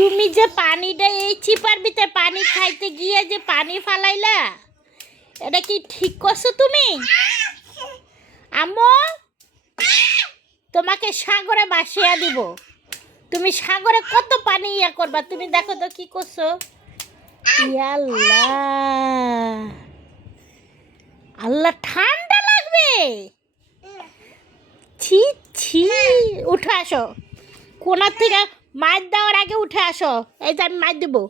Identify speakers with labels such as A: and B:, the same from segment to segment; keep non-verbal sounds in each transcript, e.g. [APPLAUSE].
A: তুমি যে পানিটা এই চিপার ভিতরে পানি খাইতে গিয়ে যে পানি ফালাইলা, এটা কি ঠিক করছ তুমি? আম্মু, তোমাকে সাগরে বাসিয়া দিব। তুমি সাগরে কত পানি ইয়া করবা? তুমি দেখো তো কি করছ। ইয়াল্লাহ আল্লাহ। ঠান্ডা লাগবে। ছি ছি, উঠে, আসো। কোনার থেকে মাছ দেওয়ার আগে উঠে আসো। এই যে আমি মাছ দেবো।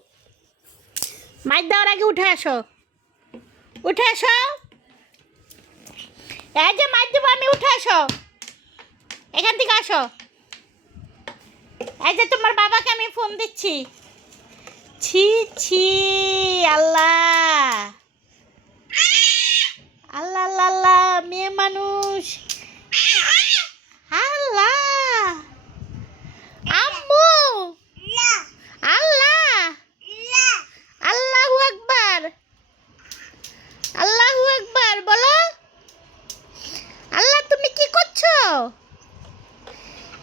A: মাছ দেওয়ার আগে উঠে আসো। উঠে আসো। এই যে মাছ দেবো, আমি উঠে আসো। এখান থেকে আসো। এই যে তোমার বাবাকে আমি ফোন দিচ্ছি। ছি ছি আল্লাহ আল্লাহ আল্লাহ, মেয়ে মানুষ আল্লাহ আম্মু আল্লাহ আল্লাহু আকবার আল্লাহু আকবার বলো আল্লাহ তুমি কি করছ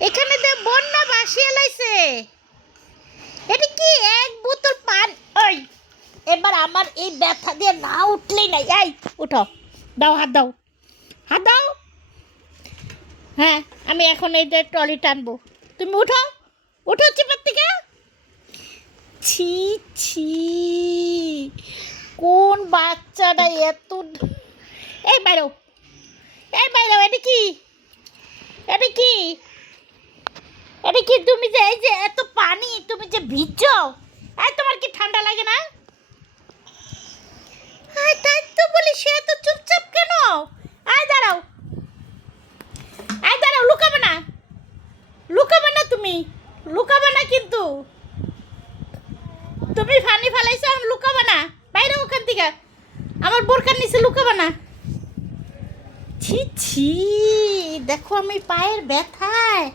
A: এখানে তো বন্যা ভাসিয়ে লাইছে, এটা কি এক বোতল পান? ওই, এবার আমার এই ব্যথা দিয়ে না উঠলেই নাই এই, উঠো। দাও, হাত দাও। হাত দাও। হ্যাঁ আমি এখন এই যে ট্রলি টানবো তুমি উঠো। উঠো চিপার থেকে ছি ছি। কোন বাচ্চাটা এত এই বাইরো। এই বাইরো, এটা কি? এটা কি? এটা কি তুমি যে এই যে এত পানি, তুমি যে ভিজছো? এই তোমার কি ঠান্ডা লাগে না? তাই তো বলি, সে এত চুপচাপ কেন? আয় দাঁড়াও। আয় দাঁড়াও, লুকাবে না। লুকাবে না তুমি। লুকাবে না কিন্তু। তুমি ফানি ফালাইছো, আমি লুকাবে না। বাইরে ওখান থেকে। আমার বোরকার নিচে লুকাবে না। ছি ছি, দেখো আমি পায়ের ব্যথায়।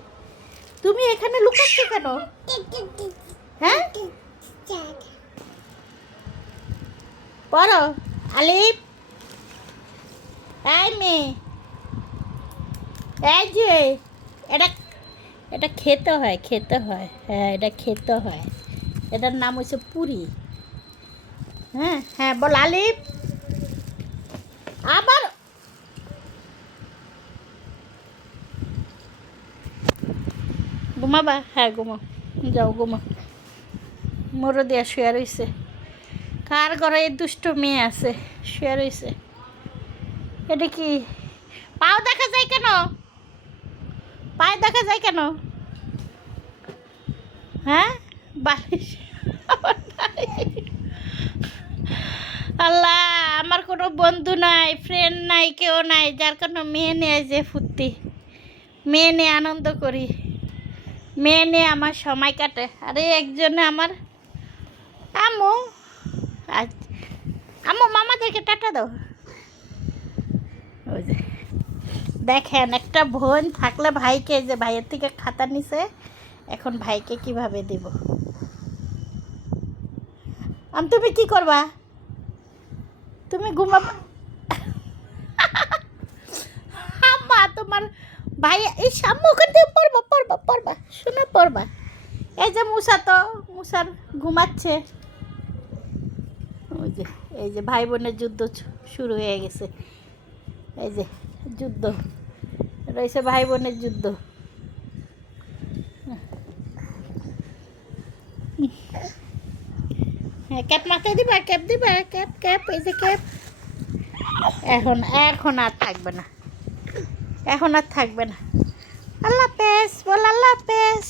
A: তুমি এখানে লুকাচ্ছ কেন? হ্যাঁ? পড়ো, আলিফ। এই মেয়ে। এই যে, এটা এটা খেতে হয় খেতে হয়। হ্যাঁ এটা খেতে হয়। এটার নাম হচ্ছে পুরি। হ্যাঁ হ্যাঁ বল, আলিফ। আবার ঘুমাবা? হ্যাঁ ঘুমা যাও ঘুমা মোরও দিয়া শুয়ে রইছে। কার ঘরে এই দুষ্ট মেয়ে আছে? শুয়ে রইছে। এটা কি পাও দেখা যায় কেন? পায়ে দেখা যায় কেন? হ্যাঁ? বালিশ। আল্লাহ, আমার কোনো বন্ধু নাই ফ্রেন্ড নাই, কেউ নাই, যার কোনো মেয়ে নিয়ে যে ফুর্তি। মেয়ে নিয়ে আনন্দ করি। মেয়ে নিয়ে আমার সময় কাটে। আরে একজনে আমার আম্মু, আজ আম্মু মামাদেরকে টাটা দাও। দেখেন একটা বোন থাকলে ভাইকে যে ভাইয়ের থেকে খাতা নিছে, এখন ভাইকে কীভাবে দিব? আম, তুমি কি করবা? তুমি ঘুমাবা? [LAUGHS] আম্মা, তোমার ভাই এই সাম্মু ওখান থেকে পড়বা পড়বা। শুনে পড়বা। এই যে মুসা তো, মুসার ঘুমাচ্ছে। ওই যে, এই যে ভাই বোনের যুদ্ধ শুরু হয়ে গেছে। এই যে যুদ্ধ, রয়েছে ভাই বোনের যুদ্ধ। হ্যাঁ ক্যাপ মাথায় দিবা, ক্যাপ দিবা, ক্যাপ ক্যাপ, এই যে ক্যাপ। এখন এখন আর থাকবে না। এখন আর থাকবে না। আল্লাহ পেস বল আল্লাহ পেস